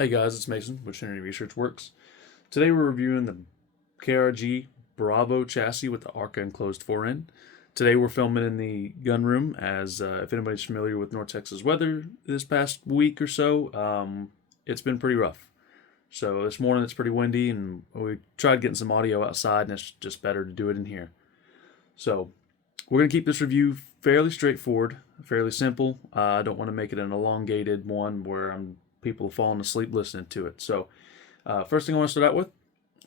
Hey guys, it's Mason with Trinity Research Works. Today we're reviewing the KRG Bravo chassis with the Arca Enclosed Forend. Today we're filming in the gun room as if anybody's familiar with North Texas weather this past week or so, it's been pretty rough. So this morning it's pretty windy and we tried getting some audio outside and it's just better to do it in here. So we're going to keep this review fairly straightforward, fairly simple. I don't want to make it an elongated one where people are falling asleep listening to it. So first thing I want to start out with,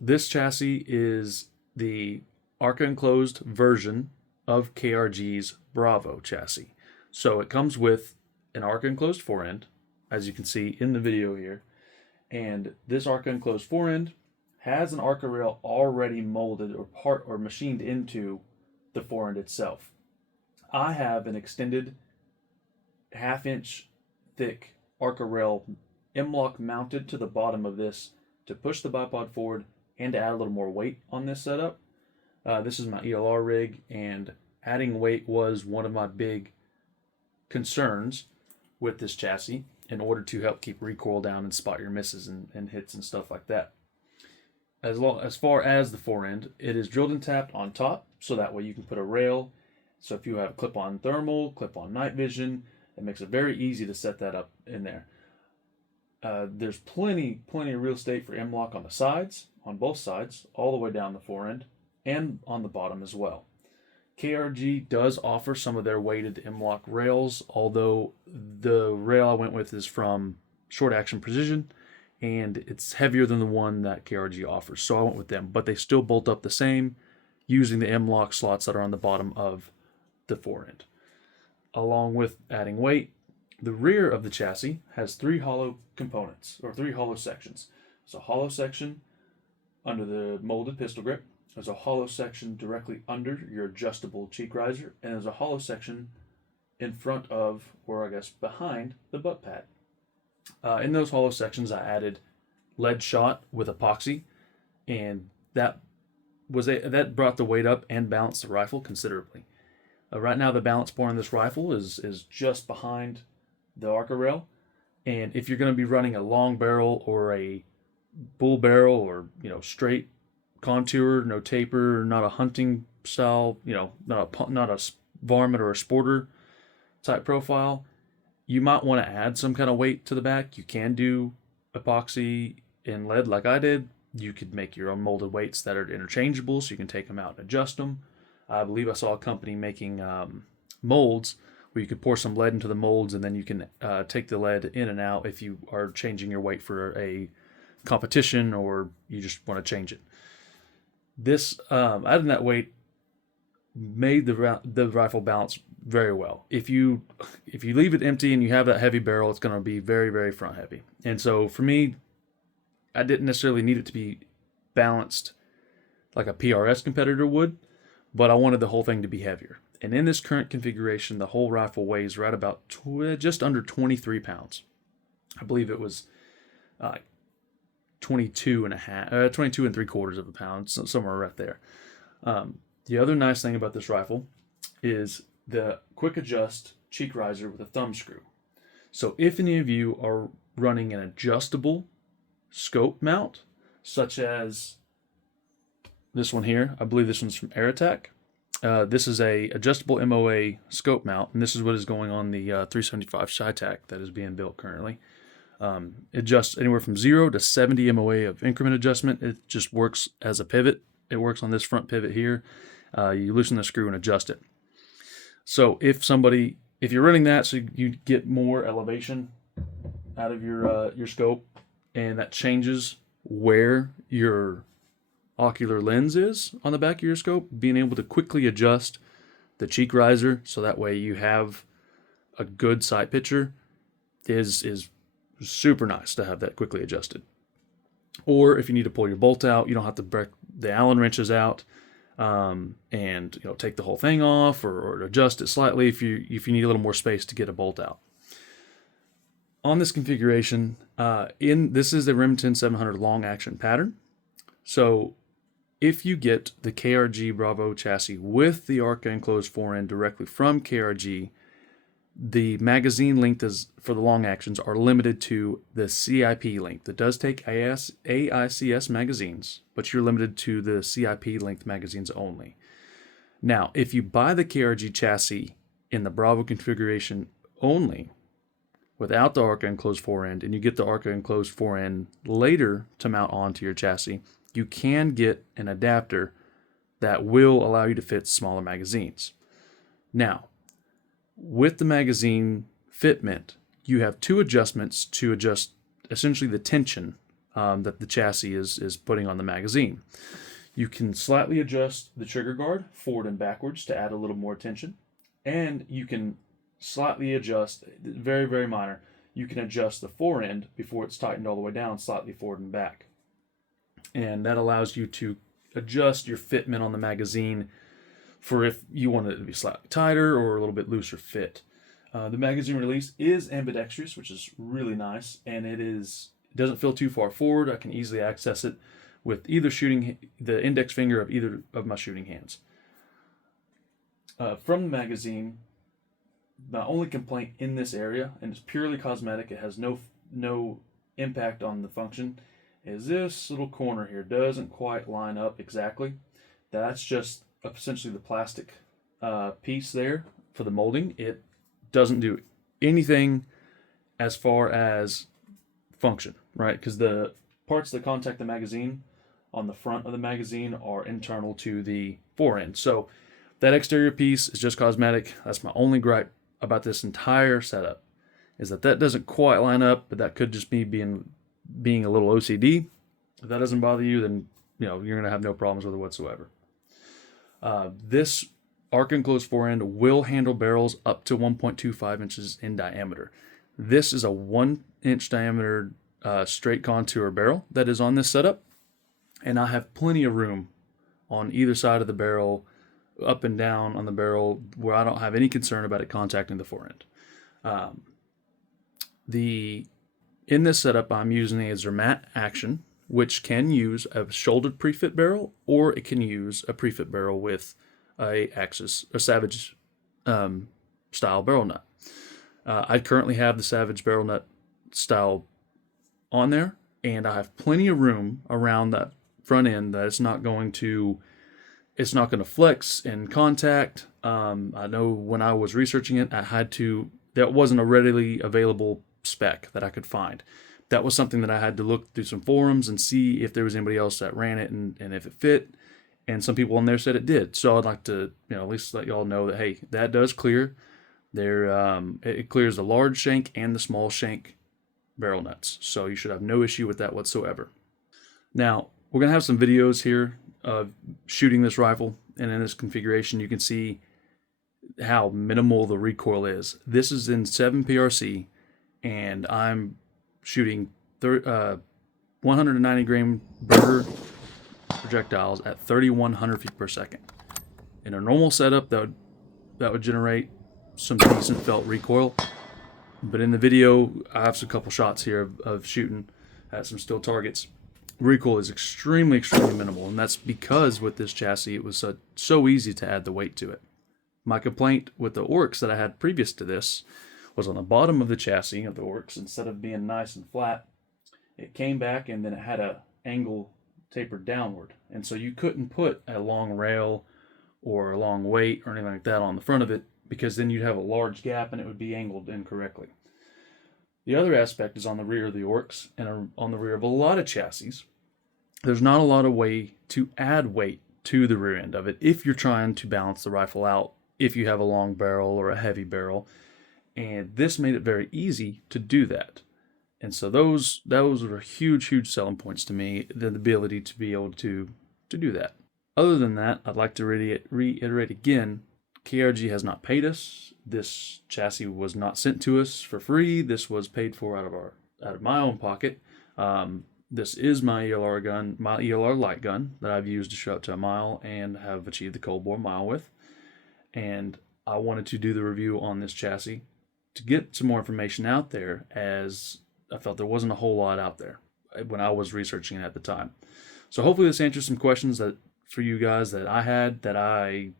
this chassis is the Arca Enclosed version of KRG's Bravo chassis. So it comes with an Arca Enclosed forend, as you can see in the video here. And this Arca Enclosed forend has an Arca rail already molded or machined into the forend itself. I have an extended half-inch thick Arca rail M-lock mounted to the bottom of this to push the bipod forward and to add a little more weight on this setup. This is my ELR rig, and adding weight was one of my big concerns with this chassis in order to help keep recoil down and spot your misses and hits and stuff like that. As far as the forend, it is drilled and tapped on top, so that way you can put a rail. So if you have clip-on thermal, clip-on night vision, it makes it very easy to set that up in there. There's plenty of real estate for M-lock on the sides, on both sides, all the way down the forend, and on the bottom as well. KRG does offer some of their weighted M-lock rails, although the rail I went with is from Short Action Precision, and it's heavier than the one that KRG offers, so I went with them. But they still bolt up the same using the M-lock slots that are on the bottom of the forend. Along with adding weight, the rear of the chassis has three hollow components, or three hollow sections. There's a hollow section under the molded pistol grip. There's a hollow section directly under your adjustable cheek riser, and there's a hollow section in front of, or I guess behind, the butt pad. In those hollow sections, I added lead shot with epoxy, and that brought the weight up and balanced the rifle considerably. Right now, the balance point on this rifle is just behind the Arca rail, and if you're going to be running a long barrel or a bull barrel, or straight contour, no taper, not a hunting style, not a varmint or a sporter type profile, you might want to add some kind of weight to the back. You can do epoxy and lead like I did. You could make your own molded weights that are interchangeable, so you can take them out and adjust them. I believe I saw a company making molds where you could pour some lead into the molds, and then you can take the lead in and out if you are changing your weight for a competition or you just want to change it. This adding that weight made the rifle balance very well. If you leave it empty and you have that heavy barrel, it's going to be very, very front heavy. And so for me, I didn't necessarily need it to be balanced like a PRS competitor would, but I wanted the whole thing to be heavier. And in this current configuration, the whole rifle weighs right about just under 23 pounds. I believe it was 22 and 3/4 of a pound, somewhere right there. The other nice thing about this rifle is the quick adjust cheek riser with a thumb screw. So if any of you are running an adjustable scope mount, such as this one here, I believe this one's from Aerotac. This is a adjustable MOA scope mount, and this is what is going on the 375 ShyTac that is being built currently. It adjusts anywhere from 0 to 70 MOA of increment adjustment. It just works as a pivot. It works on this front pivot here. You loosen the screw and adjust it. So if you're running that, so you get more elevation out of your scope, and that changes where your ocular lens is on the back of your scope, being able to quickly adjust the cheek riser so that way you have a good sight picture is super nice to have that quickly adjusted. Or if you need to pull your bolt out, you don't have to break the Allen wrenches out and take the whole thing off or adjust it slightly if you need a little more space to get a bolt out. On this configuration, this is the Remington 700 long action pattern. So if you get the KRG Bravo chassis with the Arca Enclosed forend directly from KRG, the magazine length is for the long actions are limited to the CIP length. It does take AICS magazines, but you're limited to the CIP length magazines only. Now, if you buy the KRG chassis in the Bravo configuration only, without the Arca Enclosed forend, and you get the Arca Enclosed forend later to mount onto your chassis, you can get an adapter that will allow you to fit smaller magazines. Now, with the magazine fitment, you have two adjustments to adjust essentially the tension that the chassis is putting on the magazine. You can slightly adjust the trigger guard forward and backwards to add a little more tension, and you can slightly adjust, very, very minor, you can adjust the forend before it's tightened all the way down, slightly forward and back. And that allows you to adjust your fitment on the magazine for if you want it to be slightly tighter or a little bit looser fit. The magazine release is ambidextrous, which is really nice, and it doesn't feel too far forward. I can easily access it with either the index finger of either of my shooting hands. From the magazine, my only complaint in this area, and it's purely cosmetic, it has no impact on the function, is this little corner here doesn't quite line up exactly. That's just essentially the plastic piece there for the molding. It doesn't do anything as far as function, right? Because the parts that contact the magazine on the front of the magazine are internal to the forend. So that exterior piece is just cosmetic. That's my only gripe about this entire setup, is that doesn't quite line up, but that could just be being a little OCD. If that doesn't bother you, then you're going to have no problems with it whatsoever. This Arca Enclosed forend will handle barrels up to 1.25 inches in diameter. This is a 1-inch diameter straight contour barrel that is on this setup, and I have plenty of room on either side of the barrel, up and down on the barrel, where I don't have any concern about it contacting the forend. In this setup, I'm using a Zermatt action, which can use a shouldered prefit barrel, or it can use a prefit barrel with a Savage style barrel nut. I currently have the Savage barrel nut style on there, and I have plenty of room around that front end that it's not going to flex in contact. I know when I was researching it, that wasn't a readily available spec that I could find. That was something that I had to look through some forums and see if there was anybody else that ran it and if it fit. And some people on there said it did. So I'd like to, at least let y'all know that, hey, that does clear. It clears the large shank and the small shank barrel nuts. So you should have no issue with that whatsoever. Now, we're going to have some videos here of shooting this rifle. And in this configuration, you can see how minimal the recoil is. This is in 7 PRC, and I'm shooting 190 grain Berger projectiles at 3,100 feet per second. In a normal setup, that would generate some decent felt recoil. But in the video, I have a couple shots here of shooting at some still targets. Recoil is extremely, extremely minimal, and that's because with this chassis, it was so easy to add the weight to it. My complaint with the Oryx that I had previous to this was on the bottom of the chassis of the Oryx. Instead of being nice and flat, it came back and then it had an angle tapered downward. And so you couldn't put a long rail or a long weight or anything like that on the front of it, because then you'd have a large gap and it would be angled incorrectly. The other aspect is on the rear of the Oryx and on the rear of a lot of chassis. There's not a lot of way to add weight to the rear end of it if you're trying to balance the rifle out, if you have a long barrel or a heavy barrel. And this made it very easy to do that. And so those were huge, huge selling points to me, the ability to be able to do that. Other than that, I'd like to reiterate again, KRG has not paid us. This chassis was not sent to us for free. This was paid for out of my own pocket. This is my ELR gun, my ELR light gun that I've used to shoot up to a mile and have achieved the cold bore mile with. And I wanted to do the review on this chassis to get some more information out there, as I felt there wasn't a whole lot out there when I was researching it at the time. So hopefully this answers some questions that for you guys that I had, that I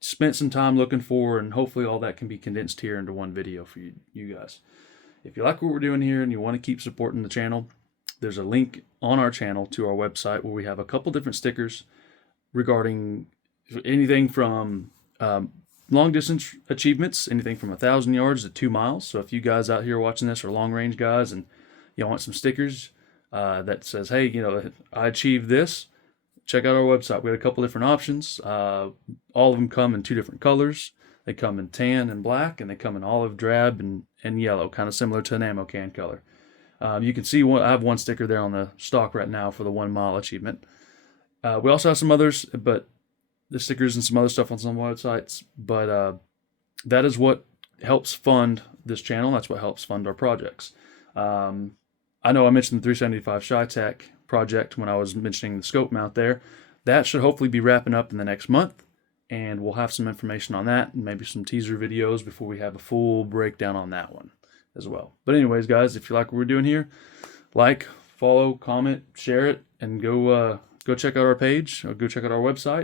spent some time looking for, and hopefully all that can be condensed here into one video for you guys. If you like what we're doing here and you want to keep supporting the channel, there's a link on our channel to our website where we have a couple different stickers regarding anything from long distance achievements, anything from 1,000 yards to 2 miles. So if you guys out here watching this are long range guys and you want some stickers that says, hey, I achieved this, check out our website. We had a couple different options. All of them come in 2 different colors. They come in tan and black, and they come in olive, drab, and yellow, kind of similar to an ammo can color. You can see I have one sticker there on the stock right now for the 1 mile achievement. We also have some others, but the stickers and some other stuff on some websites. But that is what helps fund this channel. That's what helps fund our projects. I know I mentioned the 375 ShyTech project when I was mentioning the scope mount there. That should hopefully be wrapping up in the next month, and we'll have some information on that and maybe some teaser videos before we have a full breakdown on that one as well. But anyways, guys, if you like what we're doing here, like, follow, comment, share it, and go check out our page, or go check out our website.